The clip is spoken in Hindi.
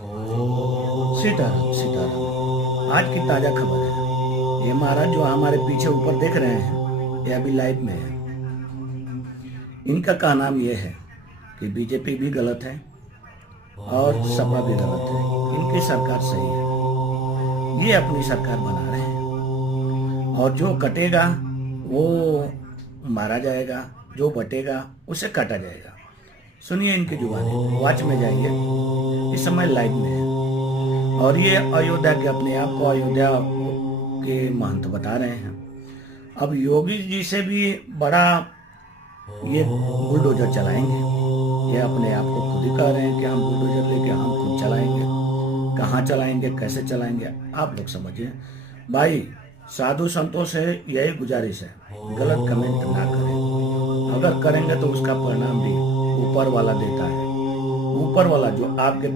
सीताराम सीताराम। आज की ताजा खबर है। ये महाराज जो हमारे पीछे ऊपर देख रहे हैं, ये अभी लाइव में है। इनका का नाम ये है कि बीजेपी भी गलत है और सपा भी गलत है। इनकी सरकार सही है। ये अपनी सरकार बना रहे हैं और जो कटेगा वो मारा जाएगा, जो बटेगा उसे काटा जाएगा। सुनिए इनकी जुबानी, वॉच में जाइए, इस समय लाइव में है। और ये अयोध्या के अपने आप को अयोध्या के महंत बता रहे हैं। अब योगी जी से भी बड़ा ये बुलडोजर चलाएंगे। ये अपने आप को खुद ही कह रहे हैं कि हम बुलडोजर लेके हम खुद चलाएंगे। कहाँ चलाएंगे, कैसे चलाएंगे, आप लोग समझिए। भाई, साधु संतों से यही गुजारिश है, गलत कमेंट ना करें। अगर करेंगे तो उसका परिणाम भी ऊपर वाला देता है। ऊपर वाला जो आपके